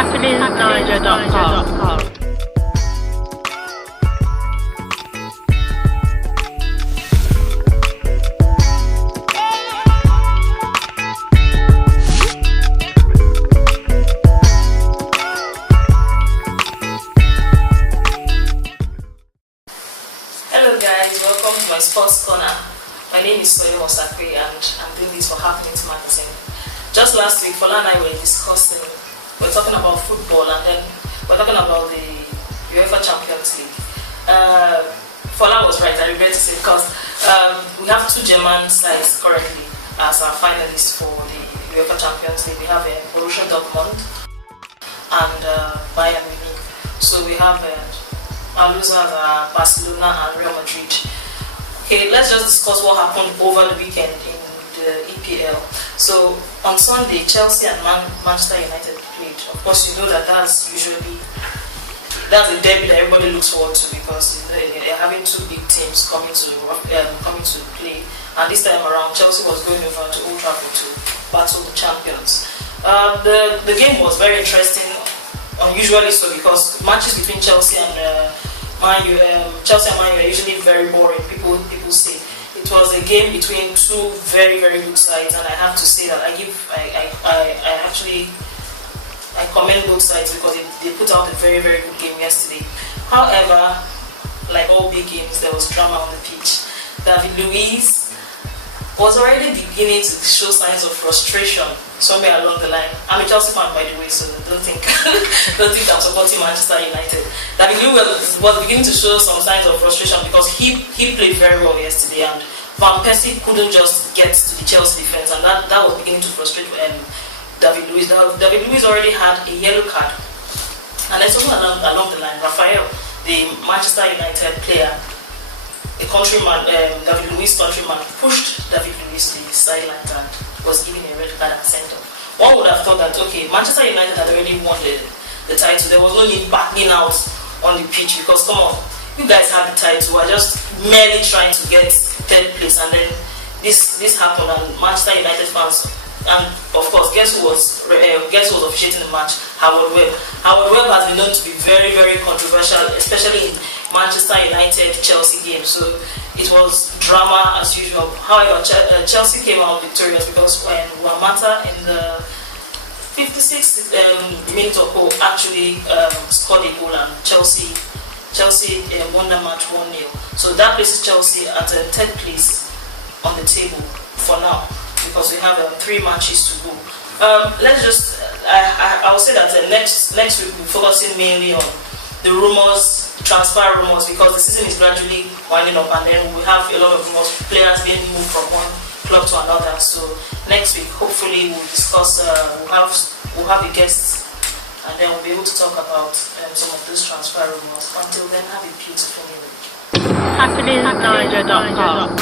happeningniger.com. Hello guys, welcome to my sports corner. My name is Soye Osakwe and I'm doing this for Happenings Magazine. Just last week, Fola and I were talking about football, and then we're talking about the UEFA Champions League. Fola was right, I regret to say, because we have two German sides currently as our finalists for the UEFA Champions League. We have Borussia Dortmund and Bayern Munich. So we have our losers are Barcelona and Real Madrid. Okay, let's just discuss what happened over the weekend in the EPL. So on Sunday, Chelsea and Manchester United played. Of course, you know that's a derby that everybody looks forward to, because they're having two big teams coming to play. And this time around, Chelsea was going over to Old Trafford to battle the champions. The game was very interesting, unusually so, because matches between Chelsea and Man U are usually very boring. People say it was a game between two very, very good sides, and I have to say that I commend both sides, because they put out a very, very good game yesterday. However, like all big games, there was drama on the pitch. David Luiz was already beginning to show signs of frustration somewhere along the line. I'm a Chelsea fan, by the way, so don't think I'm supporting Manchester United. David Luiz was beginning to show some signs of frustration, because he played very well yesterday, and Van Persie couldn't just get to the Chelsea defense, and that was beginning to frustrate David Luiz. David Luiz already had a yellow card, and then somewhere along the line, Rafael, the Manchester United player, a countryman, David Luiz countryman, pushed David Luiz to the sideline and was given a red card and sent off. One would have thought that, okay, Manchester United had already won the title. There was no need battling out on the pitch, because come on, you guys have the title. We're just merely trying to get third place, and then this happened, and Manchester United fans, and of course, guess who was officiating the match? Howard Webb. Howard Webb has been known to be very, very controversial, especially in Manchester United Chelsea game. So it was drama as usual. However, Chelsea came out victorious, because when Wamata in the 56th minute or so actually scored a goal, and Chelsea won the match 1-0. So that places Chelsea at third place on the table for now, because we have 3 matches to go. I will say that next week we'll be focusing mainly on the transfer rumors, because the season is gradually winding up, and then we'll have a lot of rumors, players being moved from one club to another. So next week, hopefully, we'll discuss, we'll have a guest, and then we'll be able to talk about some of those transfer rumors. Until then, have a beautiful new week. happeningniger.com.